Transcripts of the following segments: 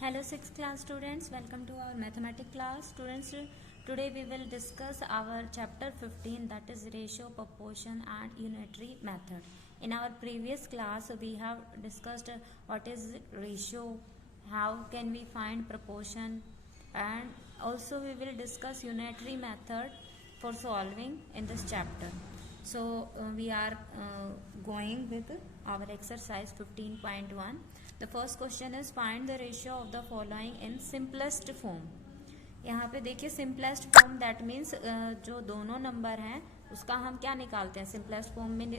Hello 6th class students, welcome to our mathematics class. Students, today we will discuss our chapter 15, that is ratio, proportion and unitary method. In our previous class we have discussed what is ratio, how can we find proportion, and also we will discuss unitary method for solving in this chapter. So we are going with our exercise 15.1. The first question is find the ratio of the following in simplest form. यहाँ पे देखिए simplest form that means जो दोनों number हैं उसका हम क्या निकालते हैं, सिंपलेस्ट फॉर्म में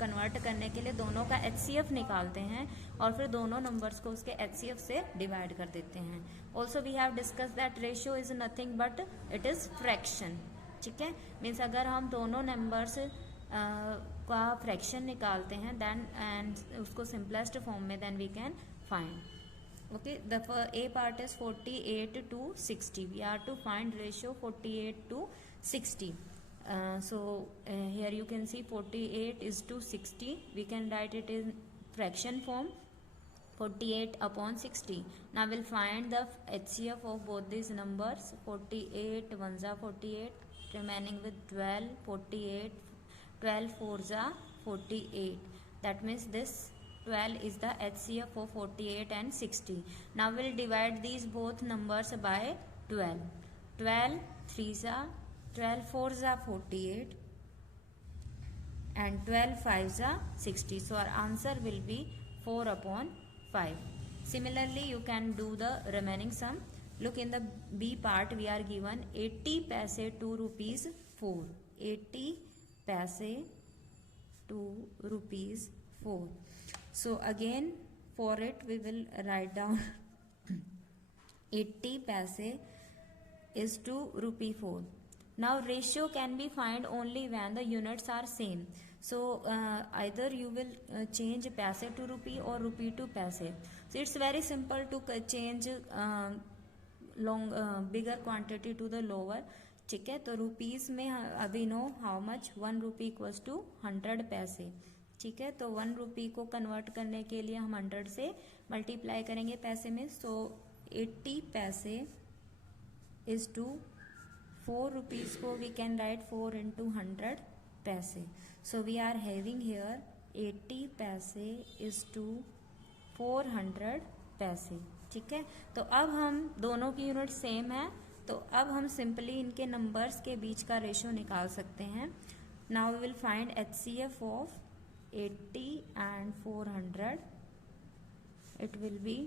कन्वर्ट करने के लिए दोनों का HCF निकालते हैं और फिर दोनों नंबर्स को उसके HCF से डिवाइड कर देते हैं. Also we have discuss that ratio is nothing but it is fraction. ठीक है, मीन्स अगर हम दोनों नंबर्स का फ्रैक्शन निकालते हैं देन एंड उसको सिंपलेस्ट फॉर्म में then we can find. Okay, the A part is 48 to 60. We are to find ratio 48 to 60. Here you can see 48 is to 60. We can write it in fraction form, 48 upon 60. Now we'll find the HCF of both these numbers. 48 ones are 48, remaining with 12, 48, 12 fours are 48. That means this 12 is the HCF of 48 and 60. Now we'll divide these both numbers by 12. 12 3s are 12 4s are 48 and 12 5s are 60. So our answer will be 4 upon 5. Similarly, you can do the remaining sum. Look, in the B part we are given 80 paise 2 rupees 4. 80 paise 2 rupees 4. So again for it we will write down 80 paise is to rupee 4. Now ratio can be found only when the units are same. So either you will change paise to rupee or rupee to paise. So it's very simple to change bigger quantity to the lower. ठीक है, तो rupees में अभी know how much 1 rupee equals to 100 paise. ठीक है, तो 1 रुपी को convert करने के लिए हम 100 से मल्टीप्लाई करेंगे पैसे में. So 80 paise is to 4 rupees को we can write 4 into 100 paise. So we are having here 80 paise is to 400 पैसे. ठीक है, तो अब हम दोनों की यूनिट सेम है, तो अब हम सिंपली इनके नंबर्स के बीच का रेशियो निकाल सकते हैं. Now we will find HCF of 80 and 400. It will be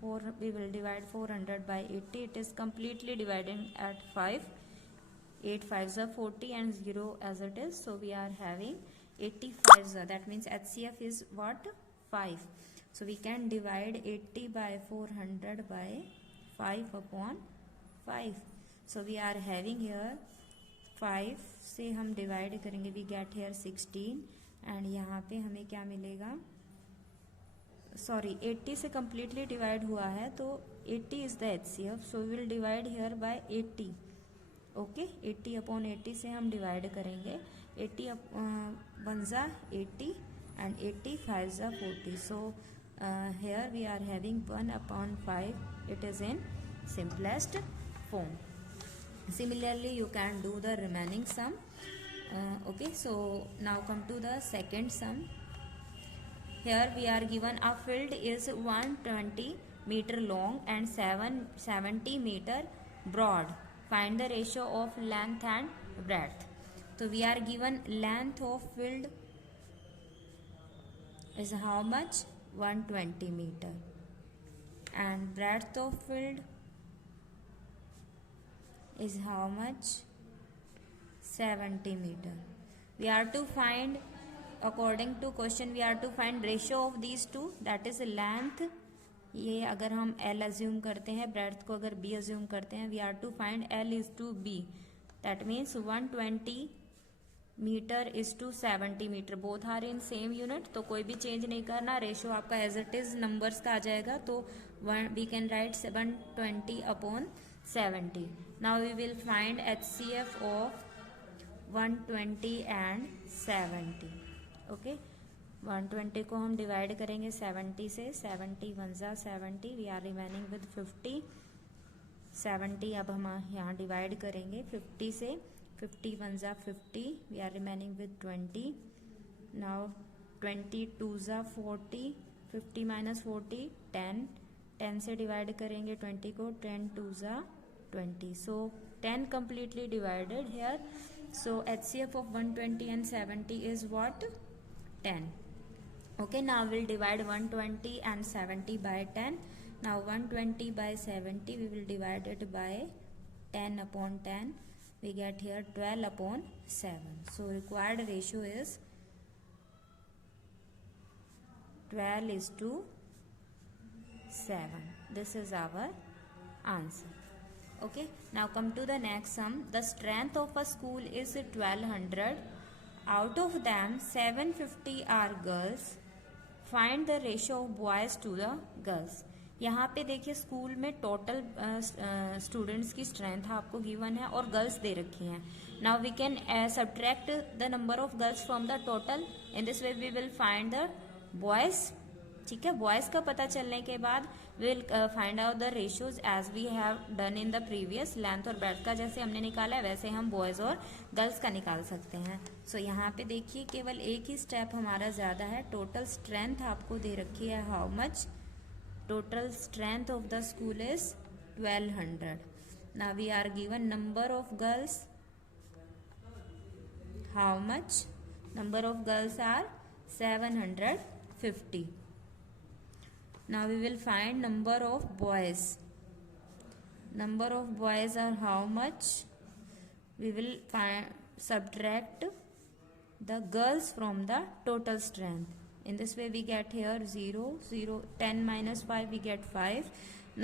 4. We will divide 400 by 80. It is completely dividing at 5. 8 5s are 40 and 0 as it is. So we are having 85s. That means HCF is what? 5. So we can divide 80 by 400 by 5 upon 5. So we are having here 5 से हम divide करेंगे, we get here 16 and यहाँ पे हमें क्या मिलेगा, sorry 80 से completely divide हुआ है तो 80 is the HCF. So we will divide here by 80. Okay, 80 upon 80 से हम डिवाइड करेंगे. 80 1s are 80 and 80 5s are 40. So here we are having 1 upon 5. It is in simplest form. Similarly, you can do the remaining sum. Okay, so now come to the second sum. Here we are given a field is 120 meter long and 70 meter broad. Find the ratio of length and breadth. So we are given length of field is how much? 120 meter and breadth of field is how much? 70 meter. We are to find, according to question, we are to find ratio of these two, that is length. ये अगर हम L assume करते हैं, breadth को अगर B assume करते हैं, we are to find L is to B. That means 120 meter is to 70 meter. Both are in same unit, तो कोई भी चेंज नहीं करना. रेशियो आपका एज इट इज नंबर्स का आ जाएगा, तो we can write 720 upon 70. Now we will find HCF of 120 and 70. Okay, 120 को हम डिवाइड करेंगे 70 से, 70 वन ज़ा 70, वी आर रिमेनिंग विद 50। 70 अब हम यहाँ डिवाइड करेंगे 50 से, 50 वन ज़ा 50, we are remaining with 20। Now 20 two ज़ा 40, 50 माइनस 40 10, 10 से डिवाइड करेंगे 20 को, 10 टू ज़ा 20, सो 10 completely divided here. So HCF of 120 and 70 is what? 10. Okay, now we'll divide 120 and 70 by 10. Now 120 by 70 we will divide it by 10 upon 10. We get here 12 upon 7. So required ratio is 12 is to 7. This is our answer. Okay, now come to the next sum. The strength of a school is 1200. Out of them 750 are girls. Find the ratio of boys to the girls. यहाँ पे देखिए school में total students की strength आपको given है और girls दे रखी हैं. Now we can subtract the number of girls from the total. In this way we will find the boys. ठीक है, बॉयज का पता चलने के बाद will find out the ratios as we have done in the previous. Length और breadth का जैसे हमने निकाला है वैसे हम बॉयज और गर्ल्स का निकाल सकते हैं. सो यहाँ पे देखिए केवल एक ही स्टेप हमारा ज्यादा है. टोटल स्ट्रेंथ आपको दे रखी है how much. Total strength of the school is 1200. Now we are given number of girls. How much? Number of girls are 750. Now we will find number of boys. Number of boys are how much? We will subtract the girls from the total strength. In this way we get here 0, 0, 10 minus 5 we get 5.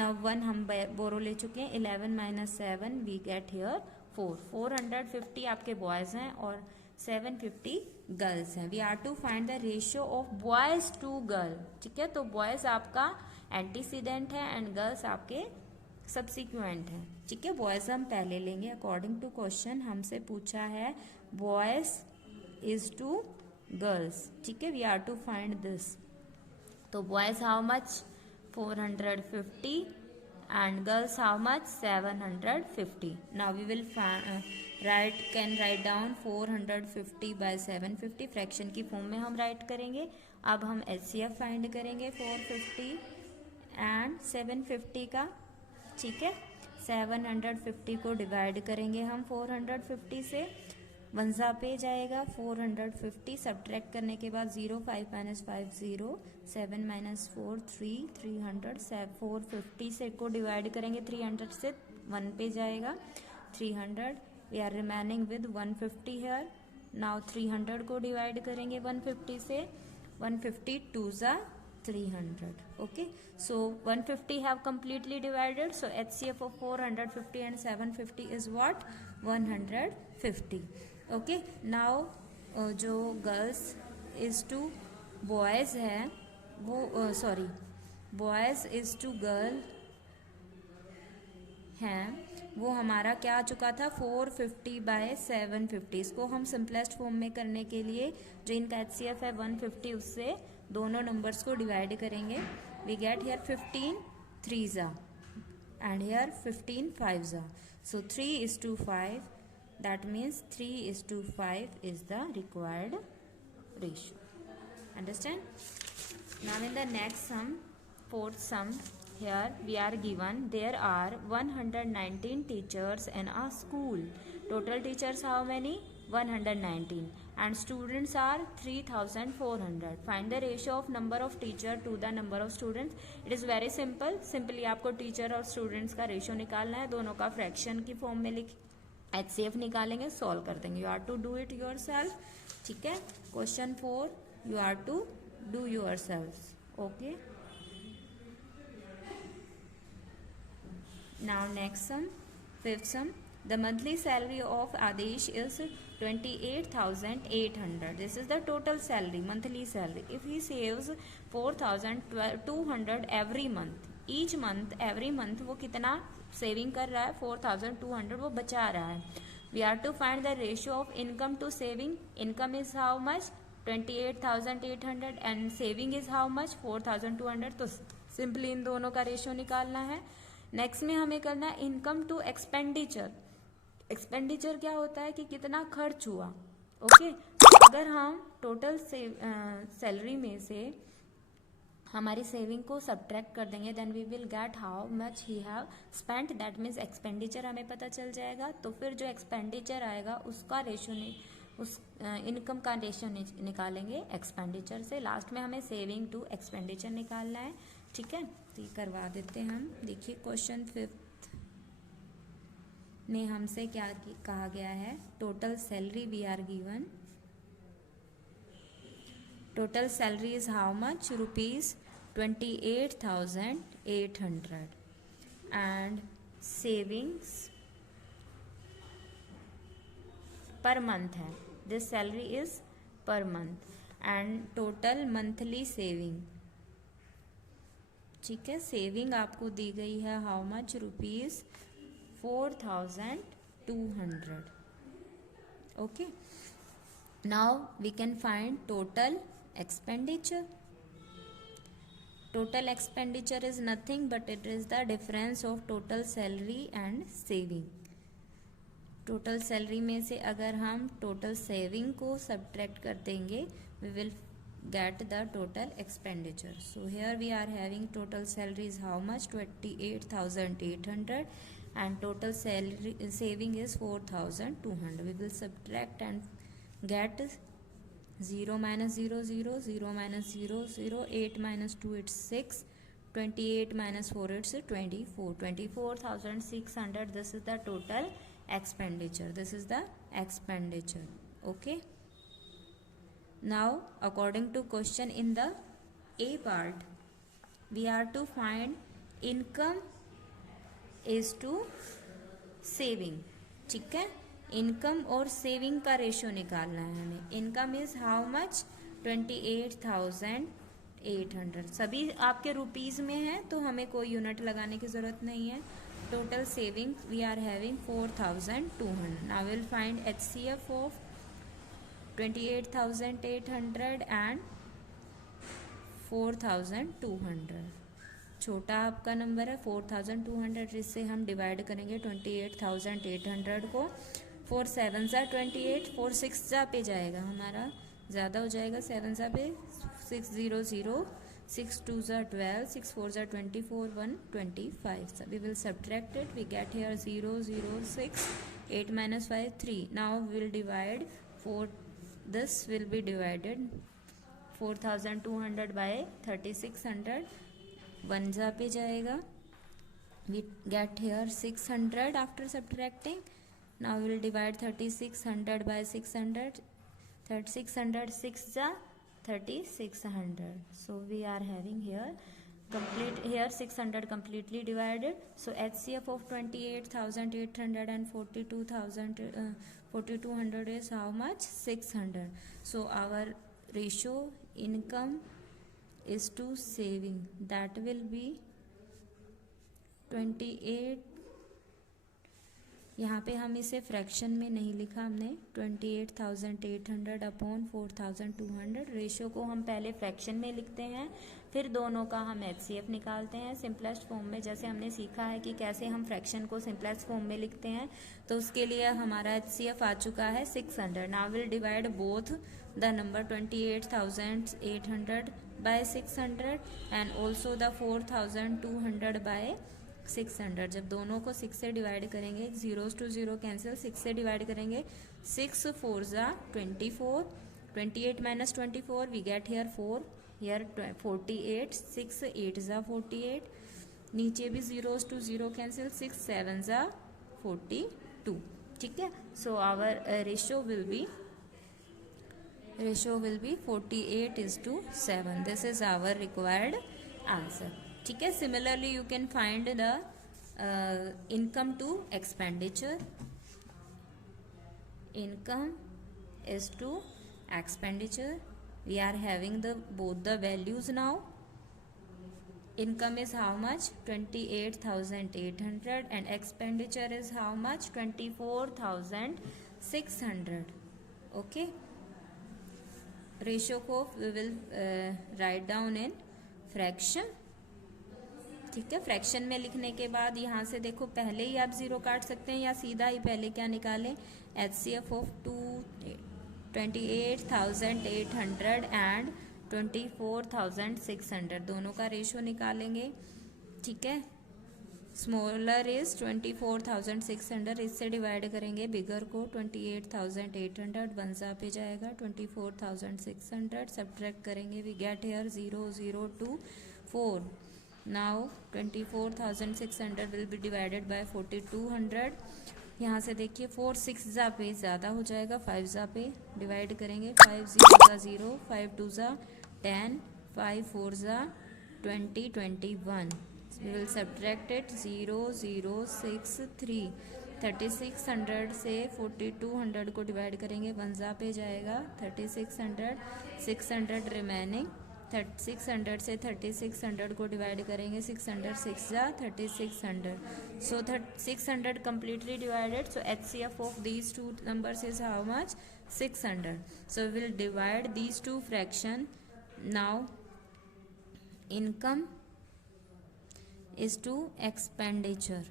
Now 1 हम बोरो ले चुके हैं. 11 minus 7 we get here 4. 450 आपके boys हैं और 750 girls हैं. We are to find the ratio of boys to girl. ठीक है, तो बॉयज आपका एंटीसीडेंट है एंड गर्ल्स आपके सब्सिक्वेंट हैं. ठीक है, बॉयज हम पहले लेंगे अकॉर्डिंग टू क्वेश्चन. हमसे पूछा है बॉयज इज टू गर्ल्स. ठीक है, we are to find this. तो boys how much? 450 and girls how much? 750. Now we will can write down 450 by 750. Fraction की फॉर्म में हम राइट करेंगे. अब हम HCF फाइंड करेंगे 450 एंड 750 का. ठीक है, 750 को डिवाइड करेंगे हम 450 से. वंजा पे जाएगा 450. सब्ट्रैक्ट करने के बाद 0, 5 minus 5 0, 7 minus 4 3, 300. 450 से को डिवाइड करेंगे 300 से. 1 पे जाएगा 300. We are remaining with 150 here. Now 300 को डिवाइड करेंगे 150 से. 150 टू ज़ा 300. Okay, so 150 have completely divided. So HCF of 450 and 750 is what? 150. Okay, now जो गर्ल्स इज टू बॉयज है वो sorry boys is to girl हैं वो हमारा क्या आ चुका था? 450 बाय 750. इसको हम सिंपलेस्ट फॉर्म में करने के लिए जो इनका HCF है 150, उससे दोनों नंबर्स को डिवाइड करेंगे. वी गेट हियर 15 3 ज़ा एंड हियर 15 5 ज़ा. सो 3 is to 5. That means 3 is to 5 is the required ratio. Understand? Now in the next sum, fourth sum, here we are given there are 119 teachers in a school. Total teachers how many? 119 and students are 3400. Find the ratio of number of teacher to the number of students. It is very simple. Simply आपको teacher और students का ratio निकालना है. दोनों का fraction की form में लिख HCF निकालेंगे, सॉल्व कर देंगे. You are to do it yourself. ठीक है, question 4 you are to do yourself. Okay, now next sum, fifth sum. The monthly salary of Aadesh is 28,800. This is the total salary, monthly salary. If he saves 4,200 every month. Each month every month वो कितना saving कर रहा है? 4,200 वो बचा रहा है. We are to find the ratio of income to saving. Income is how much? 28,800 and saving is how much 4,200. तो सिंपली इन दोनों का रेशियो निकालना है. नेक्स्ट में हमें करना है इनकम टू एक्सपेंडिचर. एक्सपेंडिचर क्या होता है कि कितना खर्च हुआ. ओके, अगर हम टोटल सैलरी में से हमारी सेविंग को सब्ट्रैक्ट कर देंगे then we will get how much he have spent. That means expenditure हमें पता चल जाएगा. तो फिर जो एक्सपेंडिचर आएगा उसका रेशियो उस इनकम का रेशियो निकालेंगे एक्सपेंडिचर से. लास्ट में हमें सेविंग टू एक्सपेंडिचर निकालना है. ठीक है, तो ये करवा देते हैं हम. देखिए क्वेश्चन 5th में हमसे क्या कहा गया है. Total salary we are given. Total salary is how much rupees 28,800 and savings per month है. This salary is per month and total monthly saving. ठीक है, सेविंग आपको दी गई है how much rupees 4,200. Okay, now we can find total expenditure. Total expenditure is nothing but it is the difference of total salary and saving. Total salary में से अगर हम total saving को subtract कर देंगे we will get the total expenditure. So here we are having total salary is how much 28,800 and total salary saving is 4,200. We will subtract and get 0 minus 0 0 0 minus 0 0 8 minus 2 it's 6 28 minus 4 it's 24 24,600. This is the total expenditure. This is the expenditure. Okay, now according to question in the A part we are to find income is to saving. ठीक है, income और saving का ratio निकालना है हमें. Income is how much 28,800. सभी आपके rupees में है तो हमें कोई यूनिट लगाने की जरूरत नहीं है. Total saving we are having 4,200. Now will find HCF of 28,800 and 4,200. छोटा आपका नंबर है 4,200. इससे हम डिवाइड करेंगे 28,800 को. 4 7 ज़ा 28, 4 6 ज़ा पे जाएगा हमारा, ज़्यादा हो जाएगा 7 ज़ा पे 6 0 0 6 2 ज़ा 12 6 4 ज़ा 24 1 25. So we will subtract it. We get here 0 0 6 8 minus 5 3. Now we will divide 4. This will be divided 4,200 by 3,600. 1 ज़ा पे जाएगा. We get here 600 after subtracting. Now we will divide 3,600 by 600. 3,600 6 ज़ा 3,600. So we are having here complete here 600 completely divided. So HCF of 28,800 and 4,200 is how much 600. So our ratio income is to saving. That will be 28. यहाँ पे हम इसे fraction में नहीं लिखा हमने. 28,800 upon 4,200. Ratio को हम पहले फ्रैक्शन में लिखते हैं फिर दोनों का हम HCF निकालते हैं सिंपलेस्ट फॉर्म में. जैसे हमने सीखा है कि कैसे हम फ्रैक्शन को सिंपलेस्ट फॉर्म में लिखते हैं. तो उसके लिए हमारा HCF आ चुका है 600. Now will divide both the number 28,800 by 600 and also the 4,200 by 600. जब दोनों को 6 से डिवाइड करेंगे, जीरोस टू जीरो कैंसिल, 6 से डिवाइड करेंगे, 6 4 ज़ा 24, 28 minus 24 we get here 4, here 48, 6 8 ज़ा 48, नीचे भी जीरोस टू जीरो कैंसिल, 6 7 ज़ा 42. ठीक है, so our ratio will be 48:7. This is our required answer. ठीक है, similarly you can find the income to expenditure. Income is to expenditure. We are having the both the values now. Income is how much 28,800 and expenditure is how much 24,600. Okay, ratio को we will write down in fraction. ठीक है, fraction में लिखने के बाद यहाँ से देखो पहले ही आप जीरो काट सकते हैं या सीधा ही पहले क्या निकालें, HCF ऑफ 28,800 एंड 24,600 दोनों का रेशो निकालेंगे। ठीक है, स्मॉलर इज 24,600, इससे डिवाइड करेंगे बिगर को 28,800, वन जा पे जाएगा 24,600, सब्ट्रैक्ट करेंगे we get here 0 0 2 4। Now 24,600 will be divided by 4,200। यहाँ से देखिए 4 6 जा पे ज़्यादा हो जाएगा, 5 जा पे डिवाइड करेंगे, 5 0 जा 0, 5 2 जा 10, 5 4 जा 20, 21। We will subtract it 0 0 6 3। 3600 से 4200 को डिवाइड करेंगे, वन जा पे जाएगा 3600, 600 रिमेनिंग। 600 से 3600 को डिवाइड करेंगे, 600 6 जा 3600, सो 600 completely divided, so HCF of these two numbers is how much, 600. So we will divide these two fraction. Now income is to expenditure.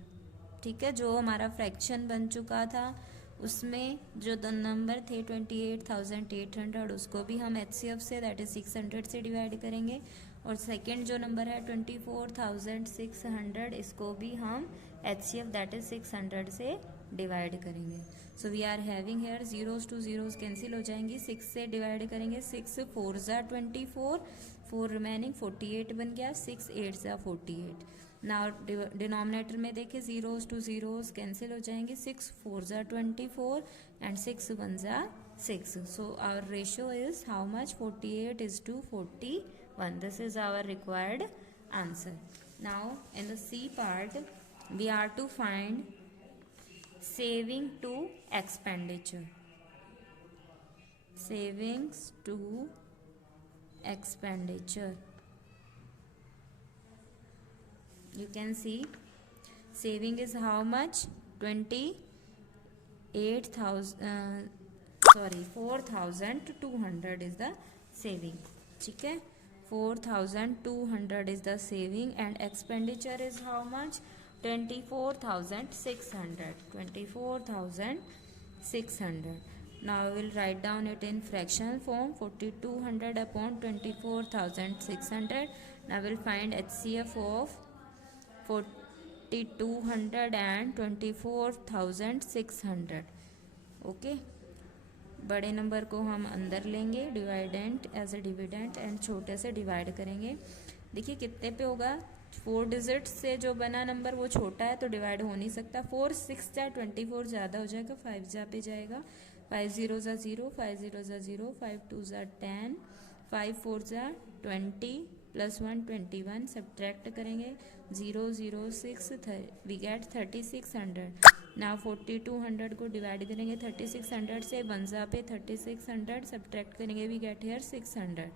ठीक है, जो हमारा फ्रैक्शन बन चुका था उसमें जो द नंबर थे 28,800 उसको भी हम HCF से दैट इज 600 से डिवाइड करेंगे, और सेकंड जो नंबर है 24,600 इसको भी हम HCF दैट इज 600 से डिवाइड करेंगे। So we are having here zeros two zeros cancel हो जाएंगी, 6 से डिवाइड करेंगे, 6 4 जा 24, 4 रिमेनिंग 48 बन गया, 6 8 जा 48। नाउ डिनोमिनेटर में देखिए जीरोस टू जीरोस कैंसिल हो जाएंगे, 6 4 जा 24 एंड 6 1 जा 6। So our ratio is how much, 48 is to 41. This is our required answer. Now in the C part we are to find saving to expenditure. Savings to expenditure, you can see saving is how much, 4,200 is the saving। ठीक है, 4,200 is the saving and expenditure is how much, 24,600, 24,600। Now we will write down it in fractional form, 4,200 upon 24,600. Now we will find HCF of 4,200 and 24,600। Okay, बड़े number को हम अंदर लेंगे, dividend as a dividend, and छोटे से divide करेंगे। देखिए कितने पे होगा, 4 डिजिट से जो बना नंबर वो छोटा है तो डिवाइड हो नहीं सकता, 4 6 जा 24 ज़्यादा हो जाएगा, 5 जा पे जाएगा, 5 0 जा 0, 5 0 जा 0, 5 2 जा 10, 5 4 जा 20 प्लस 1 21, सब्ट्रैक्ट करेंगे 0 0 6 वी गेट 3600। नाउ 4,200 को डिवाइड करेंगे 3600 से, 1 जा पे 3600, सब्ट्रैक्ट करेंगे वी गेट हेयर 600।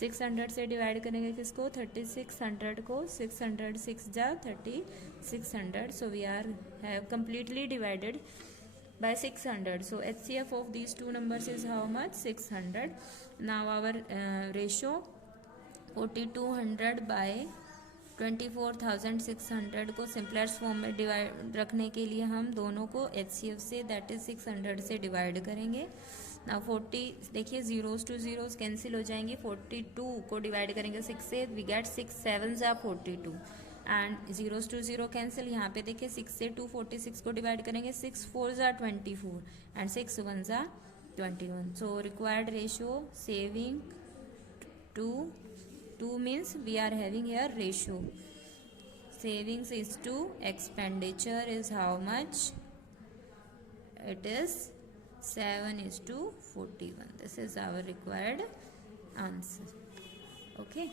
600 से डिवाइड करेंगे किसको, 3600 को, 600 6 जा 3600, so we are have completely divided by 600. So HCF of these two numbers is how much, 600. Now our ratio 4,200 by 24,600 को सिंपलेस्ट फॉर्म में डिवाइड रखने के लिए हम दोनों को HCF से दैट इज 600 से डिवाइड करेंगे। ना 40 देखिए जीरोस टू जीरोस कैंसिल हो जाएंगे, 42 को डिवाइड करेंगे 6 से, वी गेट 6 7 जा 42 and zeros two zero cancel. यहाँ पे देखिए 6 से 246 को डिवाइड करेंगे, 6 4 जा 24 एंड 6 1 जा 21। So required ratio saving to means we are having here ratio, savings is to expenditure is how much, it is 7:41. This is our required answer. Okay,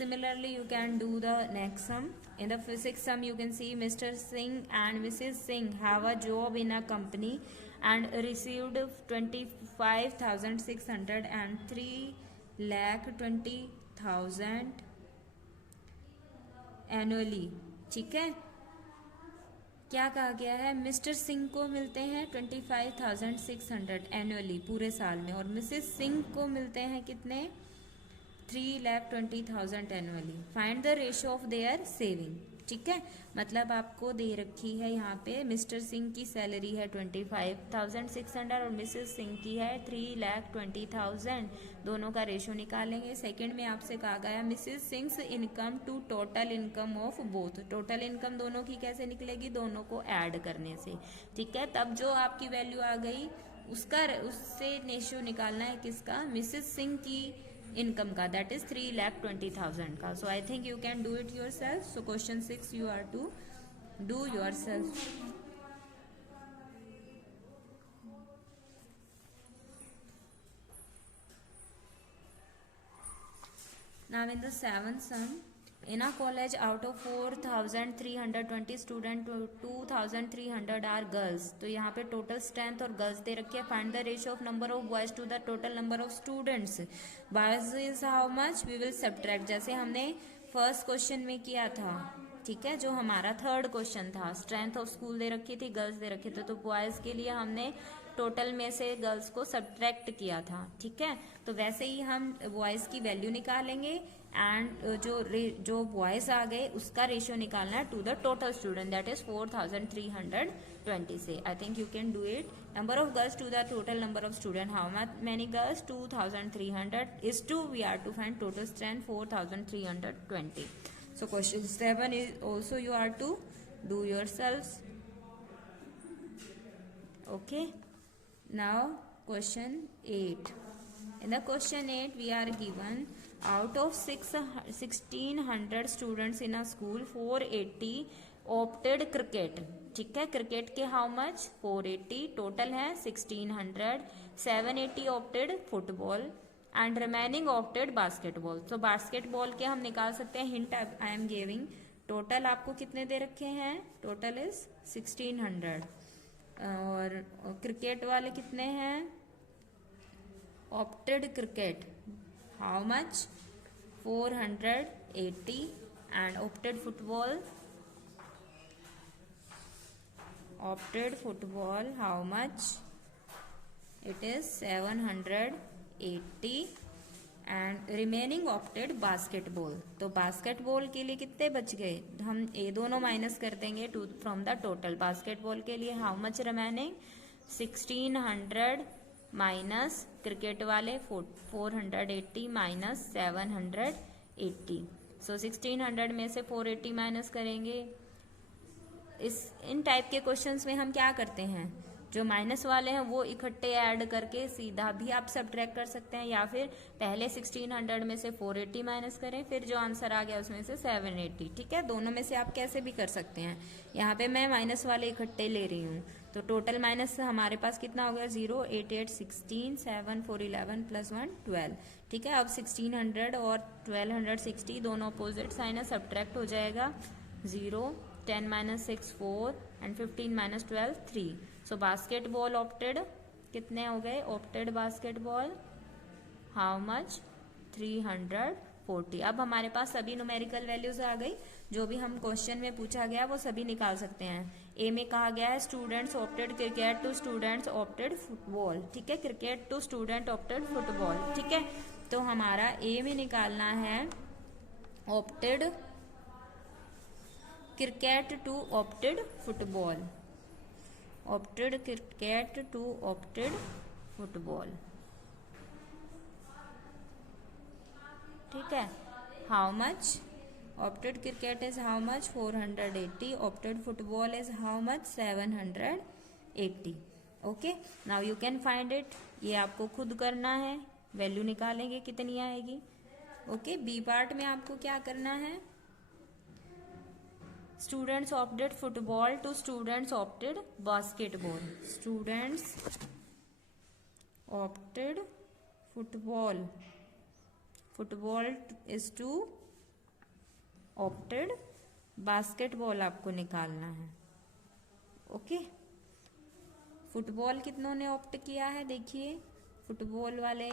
similarly you can do the next sum. In the physics sum you can see Mr. Singh and Mrs. Singh have a job in a company and received 25,600 and 3,20,000 annually. ठीक है, क्या कहा गया है, mister Singh को मिलते हैं 25,600 annually पूरे साल में, और मिसेस सिंह को मिलते हैं कितने, 3,20,000 annually. Find the ratio of their saving. ठीक है, मतलब आपको दे रखी है यहाँ पे मिस्टर सिंह की सैलरी है 25,600 और मिसेस सिंह की है 3,20,000, दोनों का रेशियो निकालेंगे। सेकंड में आपसे कहा गया Mrs Singh income to total income of both, total income दोनों की कैसे निकलेगी, दोनों को ऐड करने से। ठीक है, तब जो आपकी वैल्यू आ गई उससे रेशियो निकालना है किसका, मिसेस सिंह की इनकम का, दैट इज 3,20,000 का। So I think you can do it yourself. So question 6 you are to do yourself. Now in the seventh sum, in a college out of 4,320 student 2,300 are girls। तो यहाँ पे total strength और girls दे रखी है। Find the ratio of number of boys to the total number of students. Boys is how much, we will subtract, जैसे हमने first question में किया था। ठीक है, जो हमारा थर्ड क्वेश्चन था, स्ट्रेंथ ऑफ स्कूल दे रखी थी, गर्ल्स दे रखे थे, तो बॉयज के लिए हमने टोटल में से गर्ल्स को सब्ट्रैक्ट किया था। ठीक है, तो वैसे ही हम बॉयज की वैल्यू निकालेंगे एंड जो बॉयज आ गए उसका रेशियो निकालना है to the total student, that is 4,320 से। I think you can do it. Number of girls to the total number of student, how many girls, 2,300 is to, we are to find total strength 4,320। So question 7 is also you are to do yourselves. Okay, now question 8. In the question 8 we are given out of 1,600 students in a school 480 opted cricket। ठीक है, cricket के how much, 480, total है 1,600, 780 opted football and remaining opted basketball. तो basketball के हम निकाल सकते हैं, hint I am giving. Total आपको कितने दे रखे हैं, टोटल इज 1,600, और क्रिकेट वाले कितने हैं, opted cricket how much, 480, and opted football how much, it is 780, and remaining opted basketball. तो बास्केटबॉल के लिए कितने बच गए, हम ये दोनों माइनस कर देंगे फ्रॉम द टोटल। बास्केटबॉल के लिए how much remaining, 1,600 minus cricket वाले 480 माइनस 780। सो 1,600 में से 480 माइनस करेंगे। इन टाइप के क्वेश्चंस में हम क्या करते हैं, जो माइनस वाले हैं वो इकट्ठे ऐड करके सीधा भी आप सब्ट्रैक्ट कर सकते हैं, या फिर पहले 1,600 में से 480 माइनस करें, फिर जो आंसर आ गया उसमें से 780। ठीक है, दोनों में से आप कैसे भी कर सकते हैं। यहाँ पे मैं माइनस वाले इकट्ठे ले रही हूँ, तो टोटल माइनस हमारे पास कितना हो गया, 0, 8, 8, 16, 7, 4, 11 प्लस 1, 12। ठीक है, अब 1,600 और 1,260 दोनों अपोजिट साइन है, सब्ट्रैक्ट हो जाएगा, 0, 10 minus 6 4, and 15 minus 12 3। So basketball opted कितने हो गए, ऑप्टेड बास्केटबॉल हाउ मच, 340। अब हमारे पास सभी न्यूमेरिकल वैल्यूज आ गई, जो भी हम क्वेश्चन में पूछा गया वो सभी निकाल सकते हैं। ए में कहा गया है students opted cricket to students opted football. ठीक है, cricket to student opted football. ठीक है, तो हमारा ए में निकालना है opted cricket to opted football, opted cricket to opted football. ठीक है, how much, opted cricket is how much, 480, opted football is how much, 780। Okay, now you can find it, ये आपको खुद करना है, वैल्यू निकालेंगे कितनी आएगी। ओके, बी पार्ट में आपको क्या करना है, students opted football to students opted basketball, students opted football, football is to opted basketball आपको निकालना है। ओके, फुटबॉल कितनों ने ऑप्ट किया है, देखिए फुटबॉल वाले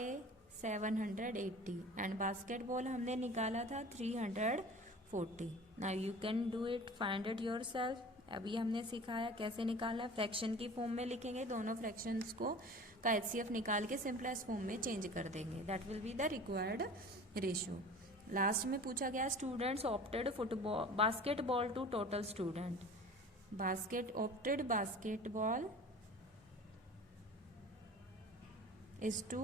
780 एंड बास्केटबॉल हमने निकाला था 340। Now you can do it, find it yourself अभी हमने सिखाया कैसे निकालना है, फ्रैक्शन की फॉर्म में लिखेंगे, दोनों फ्रैक्शंस को का HCF निकाल के सिंपलेस्ट फॉर्म में चेंज कर देंगे, that will be the required ratio. Last में पूछा गया students opted football basketball to total student, basketball is to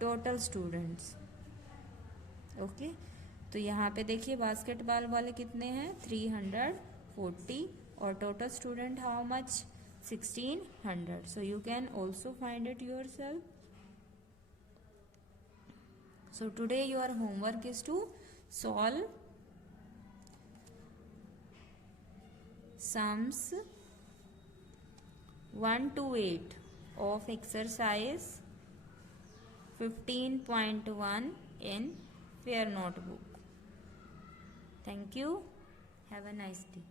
total students। ओके, तो यहाँ पे देखिए बास्केटबॉल वाले कितने हैं 340 और total student how much 1600। So you can also find it yourself. So today your homework is to solve sums 1 to 8 of exercise 15.1 in Fair Notebook. Thank you. Have a nice day.